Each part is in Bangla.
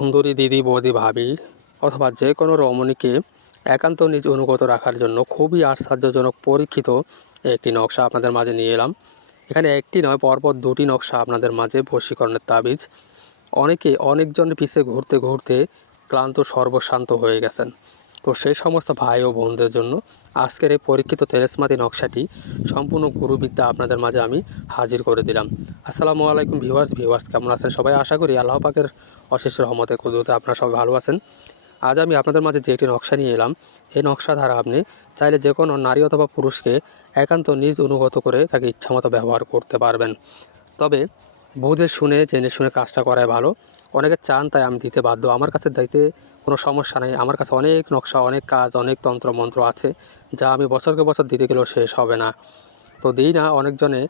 সুন্দরী দিদি, বৌদি, ভাবি অথবা যে কোনো রমণীকে একান্ত নিজ অনুগত রাখার জন্য খুবই আশ্চর্যজনক পরীক্ষিত একটি নকশা আপনাদের মাঝে নিয়ে এলাম। এখানে একটি নয়, পরপর দুটি নকশা আপনাদের মাঝে বশীকরণের তাবিজ। অনেকজনের পিছে ঘুরতে ঘুরতে ক্লান্ত সর্বশান্ত হয়ে গেছেন। তো সেই সমস্ত ভাই ও বোনদের জন্য আজকের এই পরীক্ষিত তেলেসমাতি নকশাটি সম্পূর্ণ গুরুবিদ্যা আপনাদের মাঝে আমি হাজির করে দিলাম। আসসালামু আলাইকুম ভিউয়ার্স, কেমন আছেন সবাই? আশা করি আল্লাহ পাকের অশেষ রহমতে কুদরতে আপনারা সবাই ভালো আছেন। আজ আমি আপনাদের মাঝে যে একটি নকশা নিয়ে এলাম, এই নকশা দ্বারা আপনি চাইলে যে কোনো নারী অথবা পুরুষকে একান্ত নিজ অনুগত করে তাকে ইচ্ছামতো ব্যবহার করতে পারবেন। তবে বুঝে শুনে জেনে শুনে কাজটা করাই ভালো। অনেকে চান তাই আমি দিতে বাধ্য। আমার কাছে দিতে কোনো সমস্যা নেই। আমার কাছে অনেক নকশা, অনেক কাজ, অনেক তন্ত্রমন্ত্র আছে যা আমি বছরকে বছর দিতে গেলেও শেষ হবে না। তো দিই না, অনেকজনে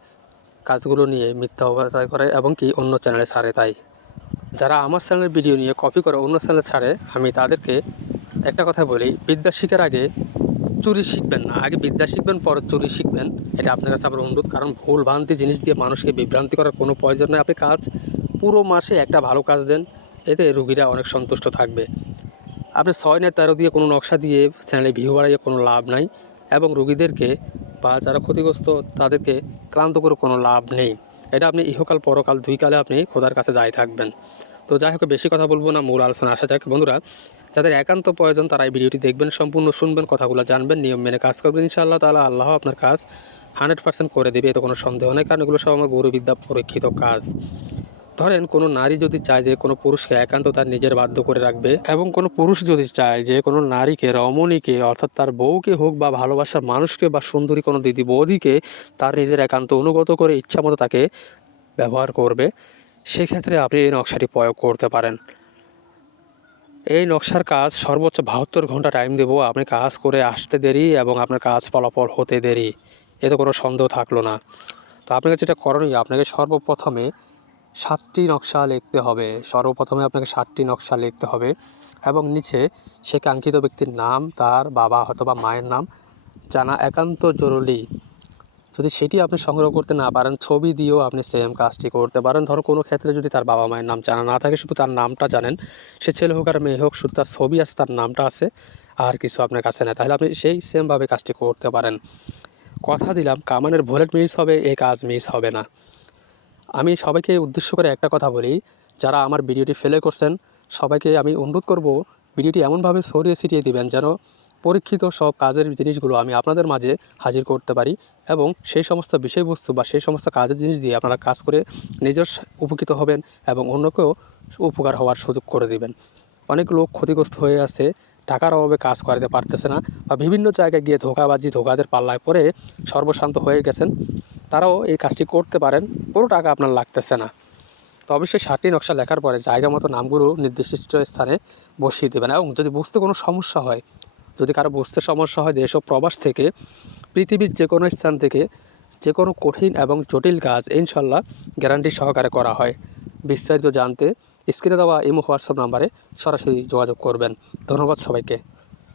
কাজগুলো নিয়ে মিথ্যা অপপ্রচার করে এবং কি অন্য চ্যানেলে ছাড়ে। তাই যারা আমার চ্যানেলের ভিডিও নিয়ে কপি করে অন্য চ্যানেলে ছাড়ে, আমি তাদেরকে একটা কথা বলি, বিদ্যা শিখার আগে চুরি শিখবেন না। আগে বিদ্যা শিখবেন, পরে চুরি শিখবেন। এটা আপনার কাছে আমার অনুরোধ। কারণ ভুল ভ্রান্তি জিনিস দিয়ে মানুষকে বিভ্রান্তি করার কোনো প্রয়োজন নেই। আপনি কাজ পুরো মাসে একটা ভালো কাজ দেন, এতে রুগীরা অনেক সন্তুষ্ট থাকবে। আপনি 6 না 13 দিয়ে কোনো নকশা দিয়ে চ্যানেলে ভিউ বাড়াইয়ে কোনো লাভ নাই, এবং রুগীদেরকে বা যারা ক্ষতিগ্রস্ত তাদেরকে ক্লান্ত করে কোনো লাভ নেই। এটা আপনি ইহকাল পরকাল দুই কালে আপনি খোদার কাছে দায়ী থাকবেন। তো যাই হোক, বেশি কথা বলবো না, মূল আলোচনা আসা যাক। বন্ধুরা, যাদের একান্ত প্রয়োজন তারা এই ভিডিওটি দেখবেন, সম্পূর্ণ শুনবেন, কথাগুলো জানবেন, নিয়ম মেনে কাজ করবেন। ইনশাআল্লাহ তাআলা আল্লাহ আপনার কাজ 100% করে দেবে, এতে কোনো সন্দেহ নেই। কারণ এগুলো সব আমার গুরুবিদ্যা পরীক্ষিত কাজ। ধরেন কোনো নারী যদি চায় যে কোনো পুরুষকে একান্ত তার নিজের বাধ্য করে রাখবে, এবং কোনো পুরুষ যদি চায় যে কোনো নারীকে, রমণীকে অর্থাৎ তার বউকে হোক বা ভালোবাসার মানুষকে বা সুন্দরী কোনো দিদি বৌদিকে তার নিজের একান্ত অনুগত করে ইচ্ছামতো তাকে ব্যবহার করবে, সেক্ষেত্রে আপনি এই নকশাটি প্রয়োগ করতে পারেন। এই নকশার কাজ সর্বোচ্চ 72 ঘন্টা টাইম দেবো। আপনি কাজ করে আসতে দেরি এবং আপনার কাজ ফলাফল হতে দেরি, এতে কোনো সন্দেহ থাকলো না। তো আপনাকে যেটা করণীয়, আপনাকে সর্বপ্রথমে 7টি নকশা লিখতে হবে। আপনাকে 7টি নকশা লিখতে হবে এবং নিচে সে কাঙ্ক্ষিত ব্যক্তির নাম, তার বাবা অথবা মায়ের নাম জানা একান্ত জরুরি। যদি সেটি আপনি সংগ্রহ করতে না পারেন, ছবি দিয়েও আপনি সেম কাজটি করতে পারেন। ধরো কোনো ক্ষেত্রে যদি তার বাবা মায়ের নাম জানা না থাকে, শুধু তার নামটা জানেন, সে ছেলে হোক আর মেয়ে হোক, শুধু তার ছবি আছে, তার নামটা আছে, আর কিছু আপনার কাছে নেই, তাহলে আপনি সেই সেমভাবে কাজটি করতে পারেন। কথা দিলাম, কামানের বুলেট মিস হবে, এই কাজ মিস হবে না। আমি সবাইকে উদ্দেশ্য করে একটা কথা বলি, যারা আমার ভিডিওটি ফেলে করছেন সবাইকে আমি অনুরোধ করব, ভিডিওটি এমনভাবে ছড়িয়ে ছিটিয়ে দিবেন যেন পরীক্ষিত সব কাজের জিনিসগুলো আমি আপনাদের মাঝে হাজির করতে পারি, এবং সেই সমস্ত বিষয়বস্তু বা সেই সমস্ত কাজের জিনিস দিয়ে আপনারা কাজ করে নিজের উপকৃত হবেন এবং অন্যকেও উপকার হওয়ার সুযোগ করে দিবেন। অনেক লোক ক্ষতিগ্রস্ত হয়ে আছে, টাকার অভাবে কাজ করাতে পারতেছে না, বা বিভিন্ন জায়গায় গিয়ে ধোকাদের পাল্লায় পড়ে সর্বশান্ত হয়ে গেছেন। তারাও এই কাজটি করতে পারেন, কোনো টাকা আপনার লাগতেছে না। তো অবশ্যই 7টি নকশা লেখার পরে জায়গা মতো নামগুলো নির্দিষ্ট স্থানে বসিয়ে দেবেন। এবং যদি বুঝতে কোনো সমস্যা হয়, যদি কারো বুঝতে সমস্যা হয়, দেশ ও প্রবাস থেকে, পৃথিবীর যে কোনো স্থান থেকে যে কোনো কঠিন এবং জটিল কাজ ইনশাল্লাহ গ্যারান্টি সহকারে করা হয়। বিস্তারিত জানতে স্ক্রিনে দেওয়া ইমো হোয়াটসঅ্যাপ নাম্বারে সরাসরি যোগাযোগ করবেন। ধন্যবাদ সবাইকে।